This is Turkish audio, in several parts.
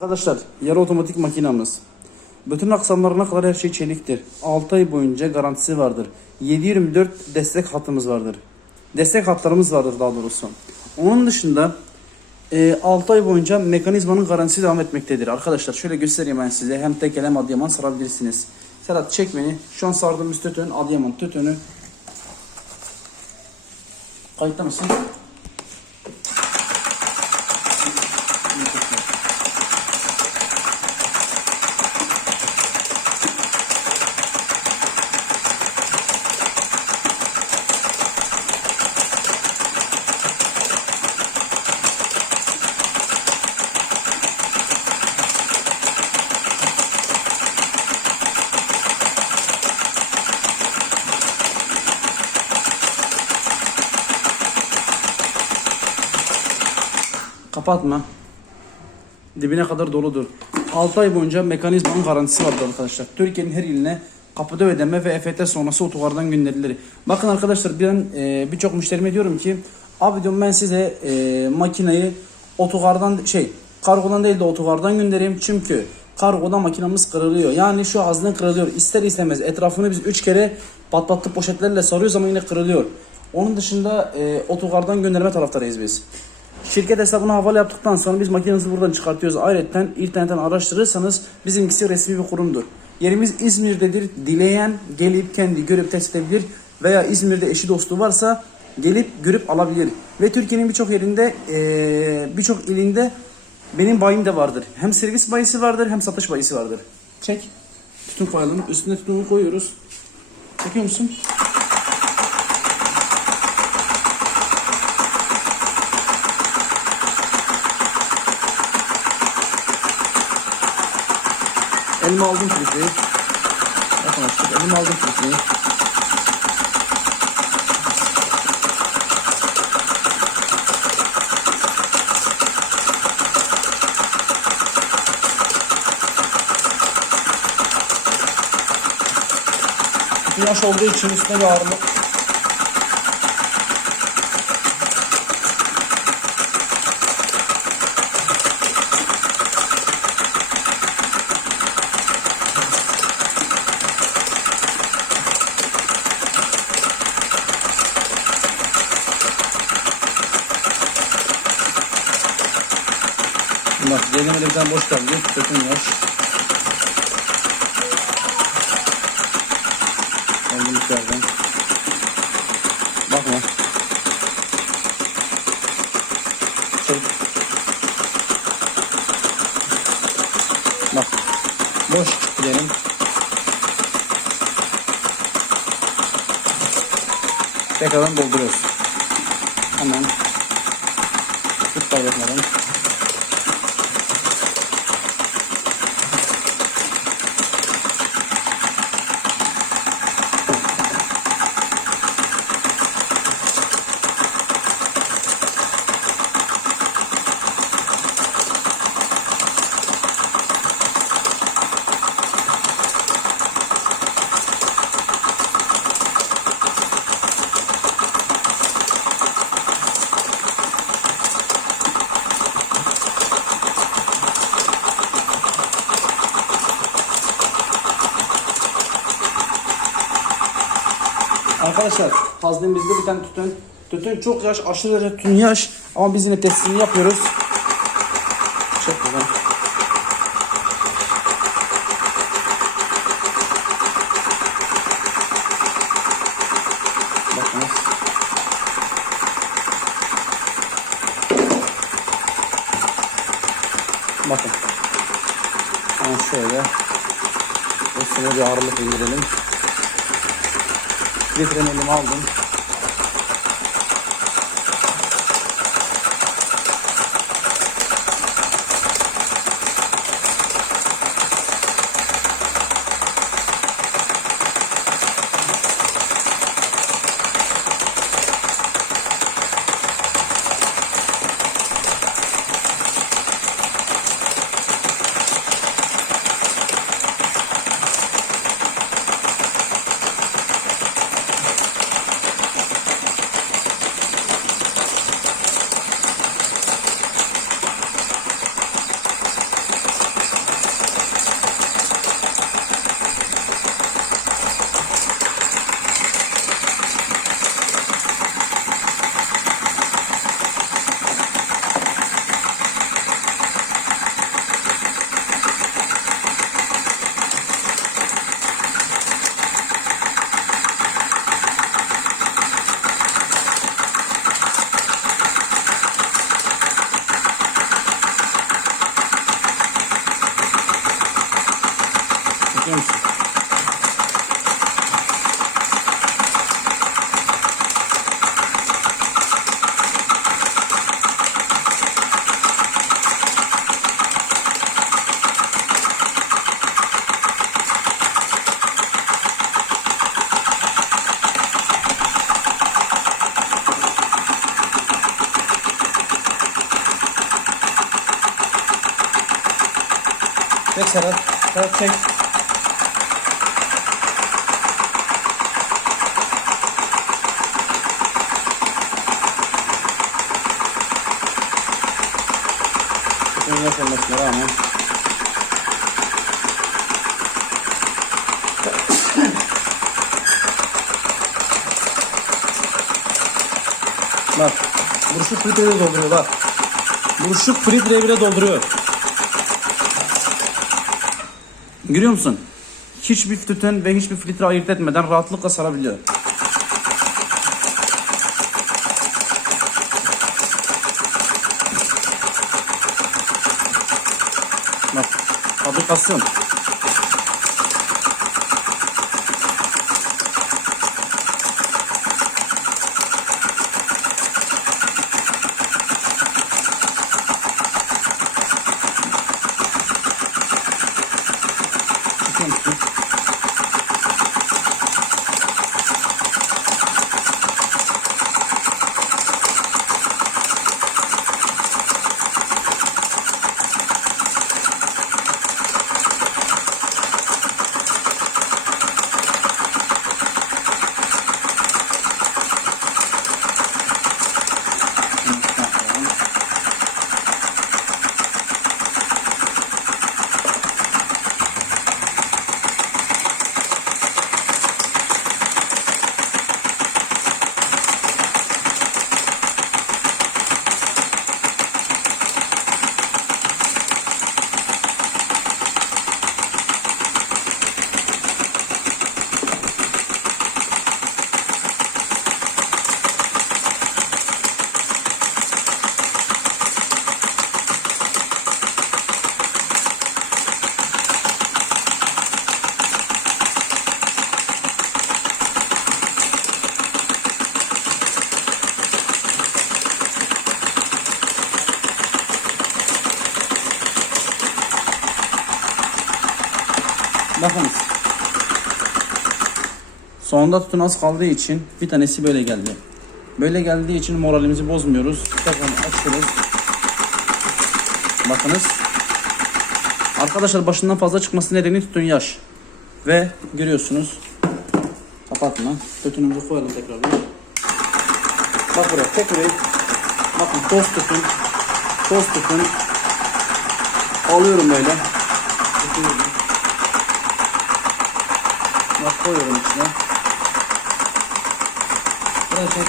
Arkadaşlar yarı otomatik makinamız. Bütün aksamlarına kadar her şey çeliktir. 6 ay boyunca garantisi vardır. 724 destek hattımız vardır. Destek hatlarımız vardır daha doğrusu. Onun dışında e, 6 ay boyunca mekanizmanın garantisi devam etmektedir. Arkadaşlar şöyle göstereyim ben size. Hem tekel hem Adıyaman sarabilirsiniz. Serhat çek beni. Şu an sardığımız tütün Adıyaman tütünü. Kayıtta mısın? Kapatma. Dibine kadar doludur. 6 ay boyunca mekanizmanın garantisi vardır arkadaşlar. Türkiye'nin her iline kapıda ödeme ve EFT sonrası otogardan gönderilir. Bakın arkadaşlar ben e, birçok müşterime diyorum ki abi diyorum ben size e, makineyi otogardan şey kargodan değil de otogardan göndereyim çünkü kargoda makinamız kırılıyor. Yani şu hazne kırılıyor. İster istemez etrafını biz 3 kere patlattık poşetlerle sarıyoruz ama yine kırılıyor. Onun dışında e, otogardan gönderme taraftarıyız biz. Şirket hesabına havale yaptıktan sonra biz makinenizi buradan çıkartıyoruz. Ayrıca internetten araştırırsanız bizimkisi resmi bir kurumdur. Yerimiz İzmir'dedir. Dileyen gelip kendi görüp test edebilir veya İzmir'de eşi dostu varsa gelip görüp alabilir. Ve Türkiye'nin birçok yerinde eee, birçok ilinde benim bayim de vardır. Hem servis bayisi vardır hem satış bayisi vardır. Çek. Tütün koyalım. Üstüne tütünü koyuyoruz. Çekiyor musun? Elime aldım filtreyi. Bakın açtık. Elime aldım filtreyi. Bir yaş olduğu için üstüne bir ağırlık. Bak tane boş kaldı. Tütün yaş. İçeriden. Bakma. Çek. Bak. Boş benim. Tekrardan dolduruyoruz. Hemen. Tut kaybetmeden. Arkadaşlar haznemizde bir tane tütün. Tütün çok yaş, aşırı derece tütün yaş. Ama biz yine testini yapıyoruz. Çek buradan. Bakınız. Bakın. Hemen şöyle. Bir ağırlık indirelim. Litrenin elime aldım. Çek Serhat. Serhat çek. Yaş olmasına rağmen Bak, buruşuk filtreyi de dolduruyor bak. Buruşuk filtreyi bile dolduruyor. Görüyor musun? Hiçbir tütün ve hiçbir filtre ayırt etmeden rahatlıkla sarabiliyor. Bak, fabrikasyon. Bakınız. Sonunda tutun az kaldığı için bir tanesi böyle geldi. Böyle geldiği için moralimizi bozmuyoruz. Bakın açıyoruz. Bakınız. Arkadaşlar başından fazla çıkması nedeni tütün yaş. Ve görüyorsunuz. Kapatma. Tütünümüzü koyalım tekrar. Bak buraya tek burayı. Bakın toz tütün. Toz tütün. Alıyorum böyle. Tütünü Bak koyuyorum içine. Çek.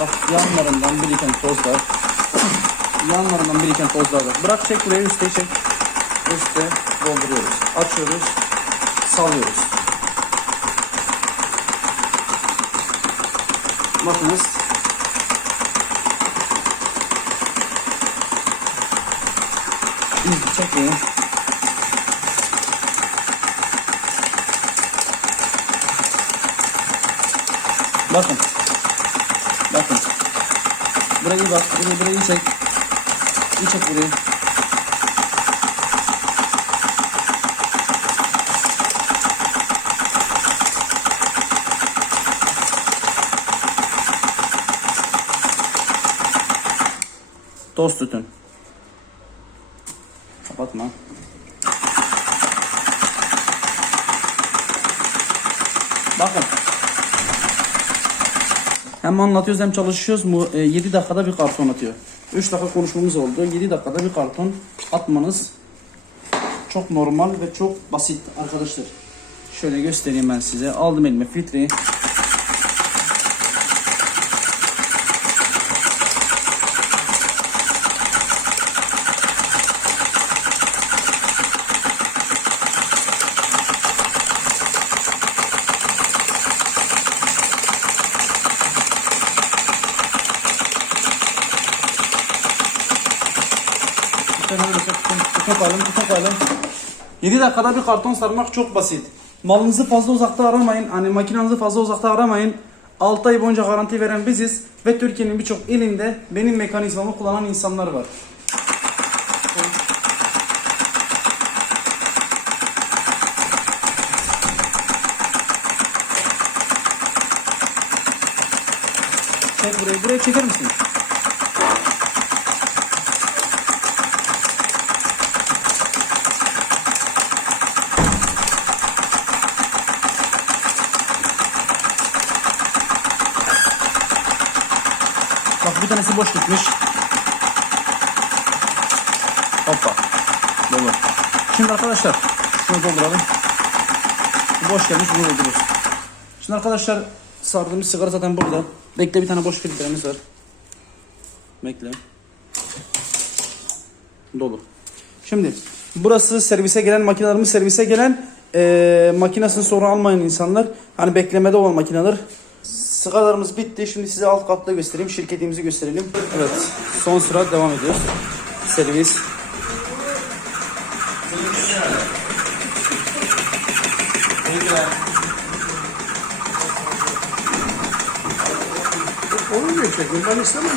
Bak yanlarından biriken tozlar. yanlarından biriken tozlar var. Bırak çek buraya üstte çek. Üstte dolduruyoruz. Açıyoruz. Salıyoruz. Bakınız. İyice çekeyim. Bakın. Bakın. Burayı bak. Burayı burayı çek. İyi çek burayı. Toz tütün. Kapatma. Bakın. Hem anlatıyoruz hem çalışıyoruz. Bu e, 7 dakikada bir karton atıyor. 3 dakika konuşmamız oldu. 7 dakikada bir karton atmanız çok normal ve çok basit arkadaşlar. Şöyle göstereyim ben size. Aldım elime filtreyi. Tütün öyle koyalım. 7 dakikada bir karton sarmak çok basit. Malınızı fazla uzakta aramayın. Hani makinenizi fazla uzakta aramayın. 6 ay boyunca garanti veren biziz. Ve Türkiye'nin birçok ilinde benim mekanizmamı kullanan insanlar var. Çek burayı. Buraya çeker misin? Tanesi boş gitmiş. Hoppa. Dolu. Şimdi arkadaşlar şunu dolduralım. Bu boş gelmiş bunu doldururuz. Şimdi arkadaşlar sardığımız sigara zaten burada. Bekle bir tane boş filtremiz var. Bekle. Dolu. Şimdi burası servise gelen makinelerimiz servise gelen eee makinesini sonra almayan insanlar hani beklemede olan makineler. Sigaralarımız bitti. Şimdi size alt katta göstereyim. Şirketimizi gösterelim. Evet. Son sıra devam ediyoruz. Servis. Onu mu? Ben istemem.